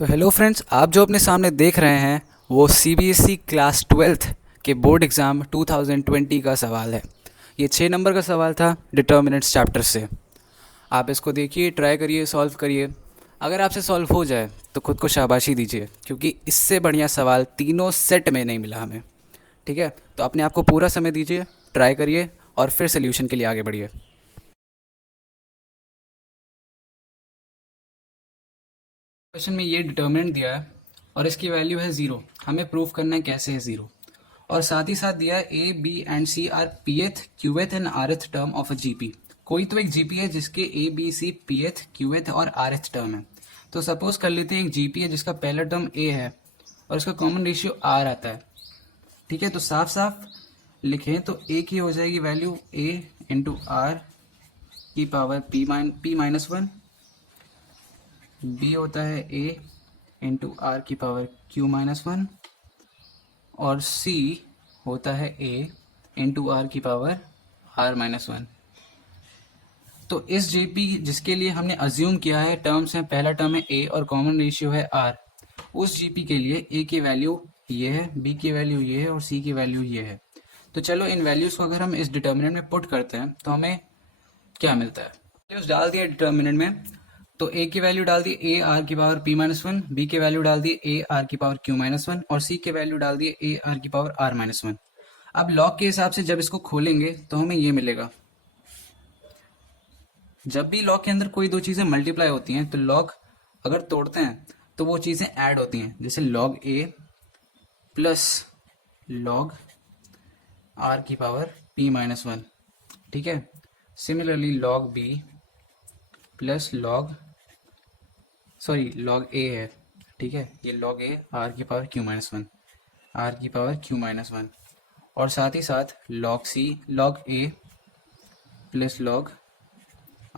तो hello friends, आप जो अपने सामने देख रहे हैं वो सीबीएसई क्लास 12th के बोर्ड एग्ज़ाम 2020 का सवाल है। ये 6 नंबर का सवाल था डिटर्मिनेंट्स चैप्टर से। आप इसको देखिए, ट्राई करिए, सॉल्व करिए। अगर आपसे सॉल्व हो जाए तो खुद को शाबाशी दीजिए, क्योंकि इससे बढ़िया सवाल तीनों सेट में नहीं मिला हमें। ठीक है, तो अपने आप को पूरा समय दीजिए, ट्राई करिए और फिर सोल्यूशन के लिए आगे बढ़िए। क्वेश्चन में ये डिटर्मिनेंट दिया है और इसकी वैल्यू है 0। हमें प्रूव करना है कैसे है 0। और साथ ही साथ दिया है A B and C are pth qth and rth term of a GP. कोई तो एक जीपी है जिसके ए बी सी पीएथ क्यूएथ और आरएथ टर्म है। तो सपोज कर लेते हैं एक जीपी है जिसका पहला टर्म ए है और इसका कॉमन रेशियो आर आता है। ठीक है, तो साफ साफ लिखें तो ए की हो जाएगी वैल्यू ए इंटू आर की power P minus one. B होता है ए इंटू आर की पावर क्यू माइनस वन। और सी होता है ए इंटू आर की पावर आर माइनस वन। तो इस जेपी जिसके लिए हमने अज्यूम किया है टर्म्स हैं, पहला टर्म है ए और कॉमन रेशियो है आर, उस जीपी के लिए ए की वैल्यू ये है, बी की वैल्यू ये है और सी की वैल्यू ये है। तो चलो इन वैल्यूज़ को अगर हम इस डिटर्मिनेंट में पुट करते हैं तो हमें क्या मिलता है। वैल्यूज डाल दिया डिटर्मिनेंट में, तो ए की वैल्यू डाल दी ए आर की power P minus one, B की वैल्यू डाल दी ए आर की पावर क्यू माइनस वन और सी की वैल्यू डाल दी ए आर की पावर आर माइनस वन। अब लॉग के हिसाब से जब इसको खोलेंगे तो हमें ये मिलेगा। जब भी लॉग के अंदर कोई दो चीज़ें मल्टीप्लाई होती हैं तो लॉग अगर तोड़ते हैं तो वो चीज़ें ऐड होती हैं, जैसे log A plus log R की पावर पी माइनस वन। ठीक है, similarly log B plus log log A है। ठीक है, ये लॉग ए आर की power Q minus one, R की पावर क्यू माइनस वन। और साथ ही साथ log C log A plus log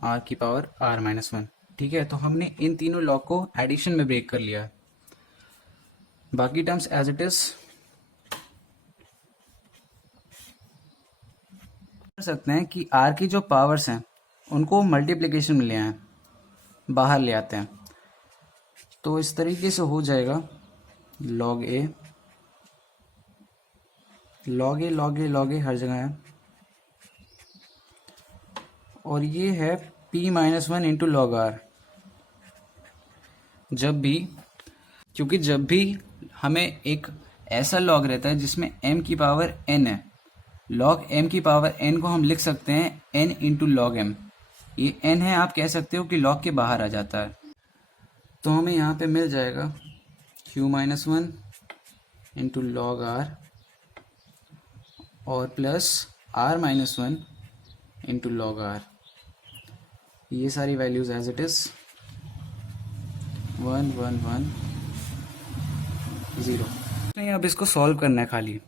R की पावर आर माइनस वन। ठीक है, तो हमने इन तीनों लॉग को एडिशन में ब्रेक कर लिया है। बाकी टर्म्स एज इट इज कर सकते हैं कि आर की जो पावर्स हैं उनको मल्टीप्लिकेशन में ले आए, बाहर ले आते हैं। तो इस तरीके से हो जाएगा लॉग ए लॉग ए लॉग ए लॉग ए हर जगह है, और ये है p minus one into log are. क्योंकि जब भी हमें एक ऐसा लॉग रहता है जिसमें m की पावर n है, लॉग m की पावर n को हम लिख सकते हैं n इंटू लॉग m। ये n है, आप कह सकते हो कि लॉग के बाहर आ जाता है। तो हमें यहाँ पे मिल जाएगा q minus one into log R और plus r minus one into log R. ये सारी वैल्यूज एज इट इज 1 1 1 0। नहीं, अब इसको सॉल्व करना है खाली।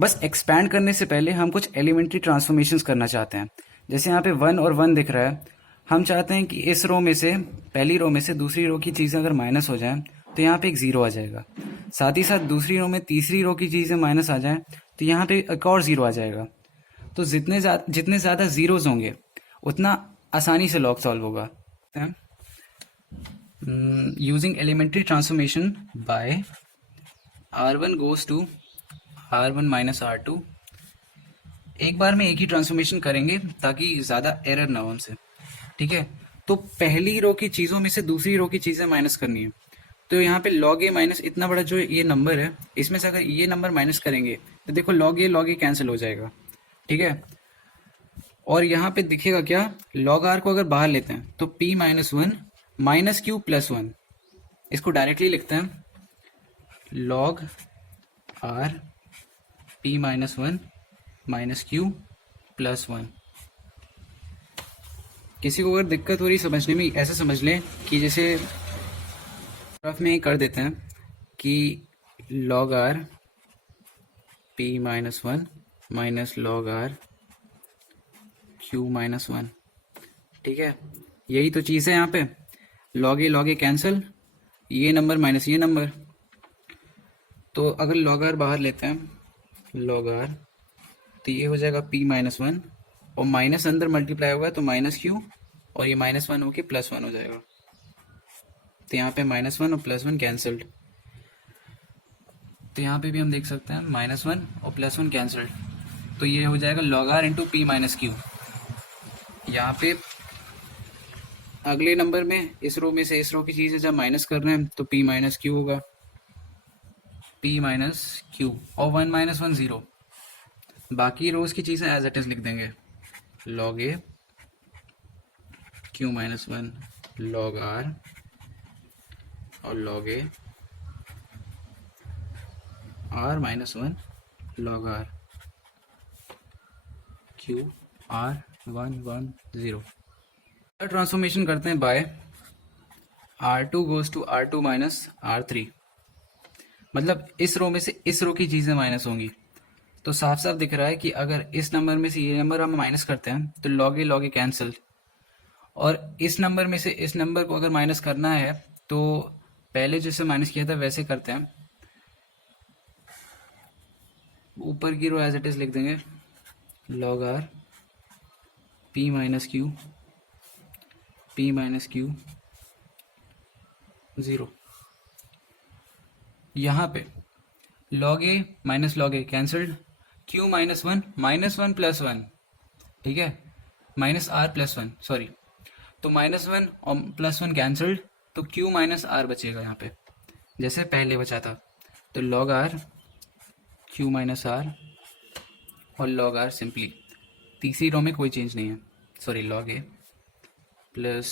बस एक्सपैंड करने से पहले हम कुछ एलिमेंट्री ट्रांसफॉर्मेशंस करना चाहते हैं। जैसे यहाँ पे 1 और 1 दिख रहा है, हम चाहते हैं कि इस रो में से, पहली रो में से दूसरी रो की चीज़ें अगर माइनस हो जाएं तो यहाँ पे एक 0 आ जाएगा। साथ ही साथ दूसरी रो में तीसरी रो की चीज़ें माइनस आ जाएं तो यहाँ पे एक और 0 आ जाएगा। तो जितने ज़्यादा ज़ीरोज़ होंगे उतना आसानी से लॉग सॉल्व होगा। Using elementary transformation by R1 goes to R1 minus R2। एक बार में एक ही ट्रांसफॉर्मेशन करेंगे ताकि ज़्यादा एरर ना हो हमसे। ठीक है, तो पहली रो की चीज़ों में से दूसरी रो की चीज़ें माइनस करनी है। तो यहाँ पे लॉग ए माइनस इतना बड़ा जो ये नंबर है, इसमें से अगर ये नंबर माइनस करेंगे तो देखो लॉग ए कैंसिल हो जाएगा। ठीक है, और यहाँ पे दिखेगा क्या, लॉग आर को अगर बाहर लेते हैं तो p minus one minus Q plus one. इसको डायरेक्टली लिखते हैं log are p minus one minus Q plus one. किसी को अगर दिक्कत हो रही समझने में, ऐसे समझ लें कि जैसे रफ में कर देते हैं कि log are p minus one minus log are Q minus one. ठीक है, यही तो चीज़ है यहाँ पे। लॉग ए कैंसिल, ये नंबर माइनस ये नंबर। तो अगर लॉग आर बाहर लेते हैं लॉग आर, तो ये हो जाएगा p माइनस वन और माइनस अंदर मल्टीप्लाई होगा तो माइनस क्यू और ये माइनस वन होके प्लस वन हो जाएगा। तो यहाँ पे -1 और +1 कैंसल्ड, तो यहाँ पे भी हम देख सकते हैं -1 और +1 कैंसल्ड, तो ये हो जाएगा log r into P minus Q. यहाँ पे अगले नंबर में इस रो में से इस रो की चीज़ें जब माइनस कर रहे हैं तो p माइनस क्यू होगा, p माइनस क्यू, और 1 - 1 0। बाकी रोज की चीज़ें एज इट इज लिख देंगे, log a q minus 1 log r और log a r minus 1 log r q r 1 1 0। Transformation करते हैं bye r2 goes to r2 minus r3, मतलब इस रो में से इस रो की चीज़ें माइनस होंगी, तो साफ साफ दिख रहा है कि अगर इस नंबर में से ये नंबर हम माइनस करते हैं तो log a कैंसिल, और इस नंबर में से इस नंबर को अगर माइनस करना है तो पहले जैसे माइनस किया था वैसे करते हैं, ऊपर की रो एज इट इज लिख देंगे log r p minus Q 0। यहाँ पे log a minus log a cancelled, q minus 1 + 1, ठीक है, माइनस r + 1 सॉरी, तो -1 और +1 कैंसल्ड, तो q माइनस r बचेगा यहाँ पे जैसे पहले बचा था, तो log r q minus r और log r सिंपली, तीसरी रो में कोई चेंज नहीं है, sorry log a plus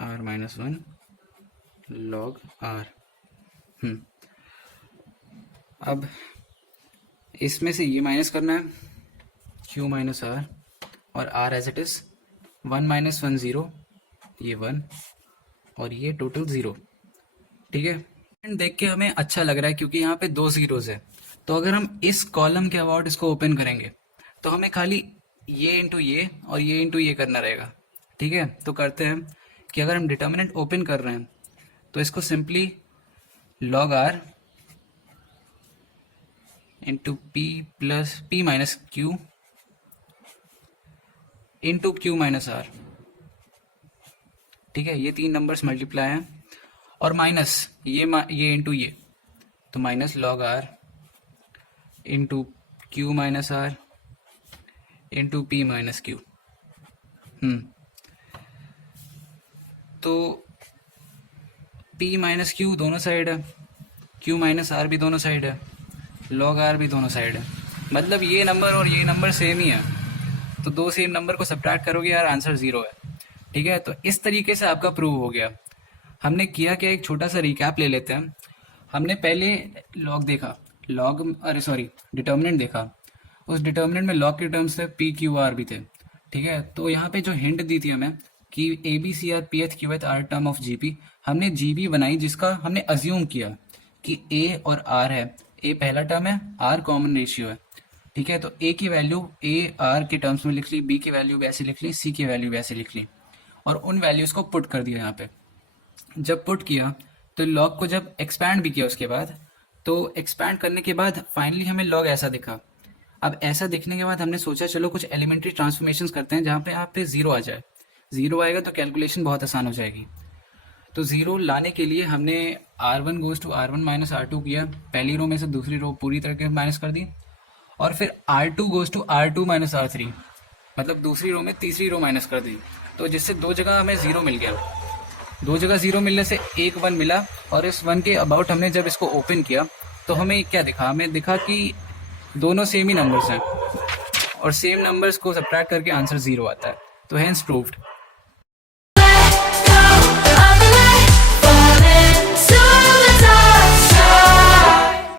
r minus 1 log r। अब इसमें से ये माइनस करना है, q माइनस r और r एज इट इज 1 - 1 0, ये 1 और ये टोटल 0, ठीक है। देख के हमें अच्छा लग रहा है क्योंकि यहाँ पे 2 जीरोज है, तो अगर हम इस कॉलम के अबाउट इसको ओपन करेंगे तो हमें खाली ये इंटू ये और ये इंटू ये करना रहेगा, ठीक है। तो करते हैं कि अगर हम डिटर्मिनेंट ओपन कर रहे हैं तो इसको simply log r into p minus Q into q minus r, ठीक है, ये 3 नंबर्स मल्टीप्लाई हैं, और माइनस ये इंटू ये, तो minus log r into q minus r into p minus q। तो p माइनस क्यू दोनों साइड है, q माइनस r भी दोनों साइड है, log r भी दोनों साइड है, मतलब ये नंबर और ये नंबर सेम ही है, तो 2 सेम नंबर को सब्ट्रैक्ट करोगे यार आंसर 0 है, ठीक है। तो इस तरीके से आपका प्रूव हो गया। हमने किया क्या, एक छोटा सा रिकैप ले लेते हैं। हमने पहले डिटर्मिनेंट देखा, उस डिटर्मिनेंट में लॉग के टर्म्स थे, पी क्यू आर भी थे, ठीक है। तो यहाँ पे जो हिंट दी थी हमें कि a b c are pth qth r term of G P, हमने जी बी बनाई जिसका हमने अज्यूम किया कि ए और आर है, ए पहला टर्म है, आर कॉमन रेशियो है, ठीक है। तो ए की वैल्यू ए आर के टर्म्स में लिख ली, बी की वैल्यू वैसे लिख ली, सी की वैल्यू वैसे लिख ली, और उन वैल्यूज को पुट कर दिया यहाँ पे। जब पुट किया तो लॉग को जब एक्सपैंड भी किया उसके बाद, तो एक्सपैंड करने के बाद फाइनली हमें लॉग ऐसा दिखा। अब ऐसा दिखने के बाद हमने सोचा चलो कुछ एलिमेंट्री ट्रांसफॉर्मेशंस करते हैं जहाँ पे यहाँ पे 0 आ जाए, 0 आएगा तो कैलकुलेशन बहुत आसान हो जाएगी। तो 0 लाने के लिए हमने r1 goes to r1 minus r2 किया, पहली रो में से दूसरी रो पूरी तरह से माइनस कर दी, और फिर r2 goes to r2 minus r3, मतलब दूसरी रो में तीसरी रो माइनस कर दी, तो जिससे 2 जगह हमें 0 मिल गया। 2 जगह 0 मिलने से एक 1 मिला, और इस 1 के अबाउट हमने जब इसको ओपन किया तो हमें क्या दिखा, हमें दिखा कि दोनों सेम ही नंबर्स हैं, और सेम नंबर्स को सब्ट्रैक्ट करके आंसर 0 आता है, तो हेंस प्रूव्ड।